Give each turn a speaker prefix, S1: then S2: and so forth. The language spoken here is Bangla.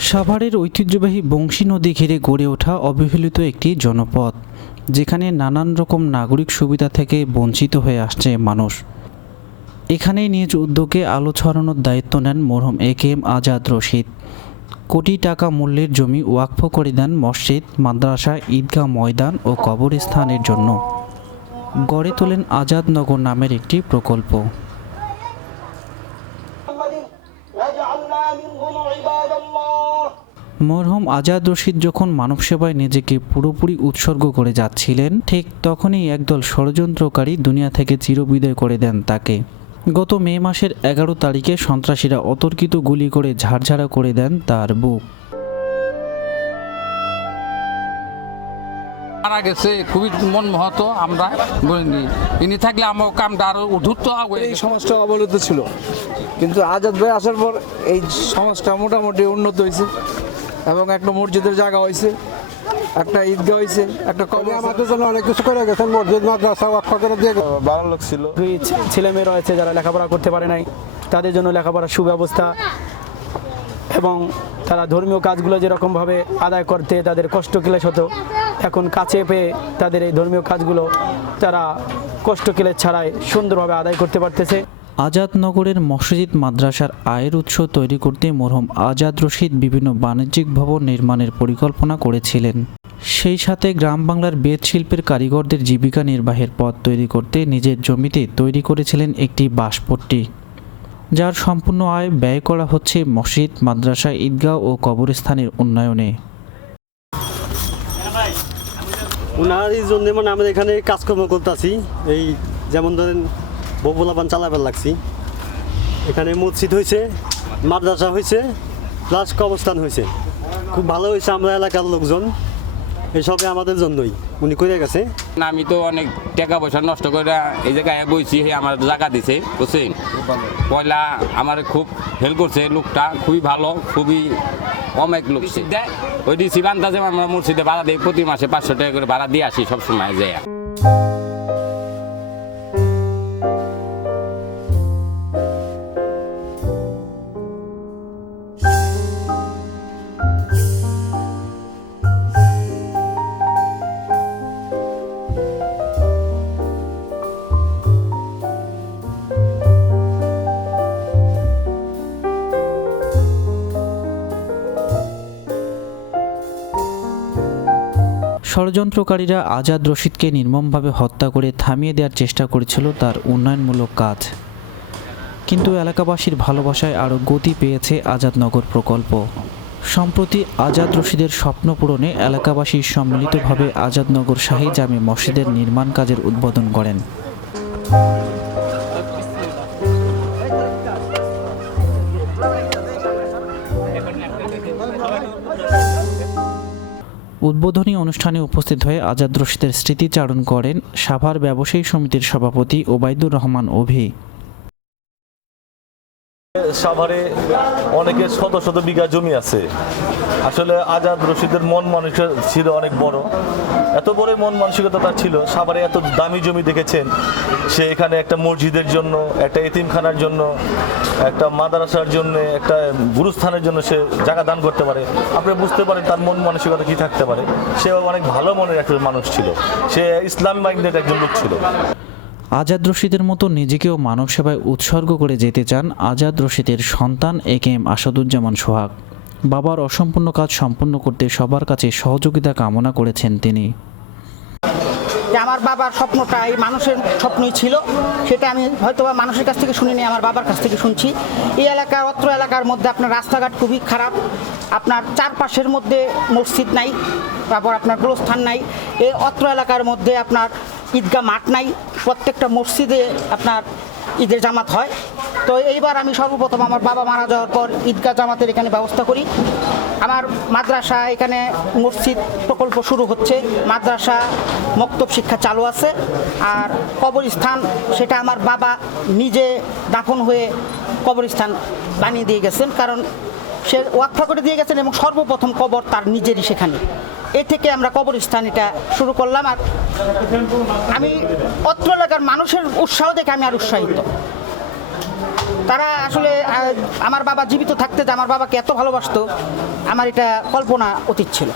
S1: সাভারের ঐতিহ্যবাহী বংশী নদী ঘিরে গড়ে ওঠা অবহেলিত একটি জনপদ, যেখানে নানান রকম নাগরিক সুবিধা থেকে বঞ্চিত হয়ে আসছে মানুষ। এখানেই নিজ উদ্যোগে আলো ছড়ানোর দায়িত্ব নেন মরহুম A K M Azad Rashid. কোটি টাকা মূল্যের জমি ওয়াকফ করে দেন মসজিদ, মাদ্রাসা, ঈদগাহ ময়দান ও কবরস্থানের জন্য। গড়ে তোলেন আজাদনগর নামের একটি প্রকল্প। মরহুম আজাদ রশিদ যখন মানব সেবায় নিজেকে পুরোপুরি উৎসর্গ করে যাচ্ছিলেন ঠিক তখনই একদল ষড়যন্ত্রকারী দুনিয়া থেকে চিরবিদায় করে দেন তাকে। গত মে মাসের এগারো তারিখে সন্ত্রাসীরা অতর্কিত গুলি করে ঝাড়ঝাড়া করে দেন তার বুক।
S2: মারা গেছে খুবই মন মহত আমরা বলিনি। ইনি থাকলে আমার কামটা আরও উঠুত
S3: এই সমাজটা অবহেলিত ছিল। কিন্তু আজাদ ভাই আসার পর এই সমাজটা মোটামুটি উন্নত হয়েছে। এবং একটা মসজিদের জায়গা হয়েছে একটা ঈদগাহ হয়েছে একটা
S4: আমাদের জন্য অনেক কিছু করে গেছেন মসজিদ মাদ্রাসা ওয়াক্ফ করে দিয়ে
S5: ভালো লোক ছিল।
S6: দুই ছেলেমেয়ে রয়েছে যারা লেখাপড়া করতে পারে নাই। তাদের জন্য লেখাপড়ার সুব্যবস্থা এবং তারা ধর্মীয় কাজগুলো যেরকমভাবে আদায় করতে তাদের কষ্ট ক্লেশ হতো এখন কাছে পেয়ে তাদের এই ধর্মীয় কাজগুলো তারা কষ্ট ক্লেশ ছাড়াই সুন্দরভাবে আদায় করতে পারতেছে।
S1: আজাদনগরের মসজিদ মাদ্রাসার আয়ের উৎস তৈরি করতে মরহুম আজাদ রশিদ বিভিন্ন বাণিজ্যিক ভবন নির্মাণের পরিকল্পনা করেছিলেন। সেই সাথে গ্রাম বাংলার বেদ শিল্পের কারিগরদের জীবিকা নির্বাহের পথ তৈরি করতে নিজের জমিতে তৈরি করেছিলেন একটি বাঁশপট্টি। যার সম্পূর্ণ আয় ব্যয় করা হচ্ছে মসজিদ, মাদ্রাসা ঈদগাহ ও কবরস্থানের উন্নয়নে।
S7: ওনার এই জন্য মানে আমরা এখানে কাজকর্ম করতেছি। এই যেমন ধরেন ববুলাবান চালাবার লাগছি। এখানে মসজিদ হয়েছে, মাদ্রাসা হয়েছে, প্লাস কবস্থান হয়েছে। খুব ভালো হয়েছে আমরা এলাকার লোকজন। এসবে আমাদের জন্যই, উনি করে গেছে।
S2: আমি তো অনেক টাকা পয়সা নষ্ট করে এই জায়গায় বইছি আমার জায়গা দিছে, বুঝছেন? পয়লা আমার খুব হেল্প করছে, লোকটা খুবই ভালো, খুবই কম এক লোক দেয় ওই ডিসি বান্তাছে আমরা মসজিদে ভাড়া দিই, প্রতি মাসে পাঁচশো টাকা করে ভাড়া দিয়ে আসি সবসময় যায়।
S1: ষড়যন্ত্রকারীরা আজাদ রশিদকে নির্মমভাবে হত্যা করে থামিয়ে দেওয়ার চেষ্টা করেছিল তার উন্নয়নমূলক কাজ। কিন্তু এলাকাবাসীর ভালোবাসায় আরও গতি পেয়েছে আজাদনগর প্রকল্প। সম্প্রতি আজাদ রশিদের স্বপ্ন পূরণে এলাকাবাসী সম্মিলিতভাবে আজাদনগর শাহী জামে মসজিদের নির্মাণ কাজের উদ্বোধন করেন। উদ্বোধনী অনুষ্ঠানে উপস্থিত হয়ে আজাদ রশিদের স্মৃতিচারণ করেন সাভার ব্যবসায়ী সমিতির সভাপতি ওবায়দুর রহমান অভি।
S5: সাভারে অনেকের শত শত বিঘা জমি আছে। আসলে আজাদ রশিদের মন মানসিকতা ছিল অনেক বড়। এত বড় মন মানসিকতা তার ছিল, সাভারে এত দামি জমি দেখেছেন। সে এখানে একটা মসজিদের জন্য, একটা এতিমখানার জন্য, একটা মাদ্রাসার জন্য, একটা গুরুস্থানের জন্য সে জায়গা দান করতে পারে। আপনি বুঝতে পারেন তার মন মানসিকতা কি থাকতে পারে। সে অনেক ভালো মনের একজন মানুষ ছিল। সে ইসলাম মাইন্ডেড একজন লোক ছিল।
S1: আজাদ রশিদের মতো নিজেকেও মানব সেবায় উৎসর্গ করে যেতে চান আজাদ রশিদের সন্তান এ কে এম আসাদুজ্জামান সোহাগ। বাবার অসম্পূর্ণ কাজ সম্পূর্ণ করতে সবার কাছে সহযোগিতা কামনা করেছেন তিনি।
S8: আমার বাবার স্বপ্নটা এই মানুষের স্বপ্নই ছিল, সেটা আমি হয়তো মানুষের কাছ থেকে শুনিনি, আমার বাবার কাছ থেকে শুনছি। এই এলাকার অত্র এলাকার মধ্যে আপনার রাস্তাঘাট খুবই খারাপ, আপনার চারপাশের মধ্যে মসজিদ নাই, তারপর আপনার গোরস্থান নাই। এই অত্র এলাকার মধ্যে আপনার ঈদগাহ মাঠ নাই, প্রত্যেকটা মসজিদে আপনার ঈদের জামাত হয়। তো এইবার আমি সর্বপ্রথম আমার বাবা মারা যাওয়ার পর ঈদগাহ জামাতের এখানে ব্যবস্থা করি। আমার মাদ্রাসা এখানে মসজিদ প্রকল্প শুরু হচ্ছে, মাদ্রাসা মক্তব শিক্ষা চালু আছে, আর কবরস্থান সেটা আমার বাবা নিজে দাফন হয়ে কবরস্থান বানিয়ে দিয়ে গেছেন, কারণ সে ওয়াকফা করে দিয়ে গেছেন এবং সর্বপ্রথম কবর তার নিজেরই সেখানে। এ থেকে আমরা কবরস্থান এটা শুরু করলাম আর আমি অত্র এলাকার মানুষের উৎসাহ দেখে আমি আর উৎসাহিত। তারা আসলে আমার বাবা জীবিত থাকতে যে আমার বাবাকে এত ভালোবাসতো, আমার এটা কল্পনা অতীত ছিল।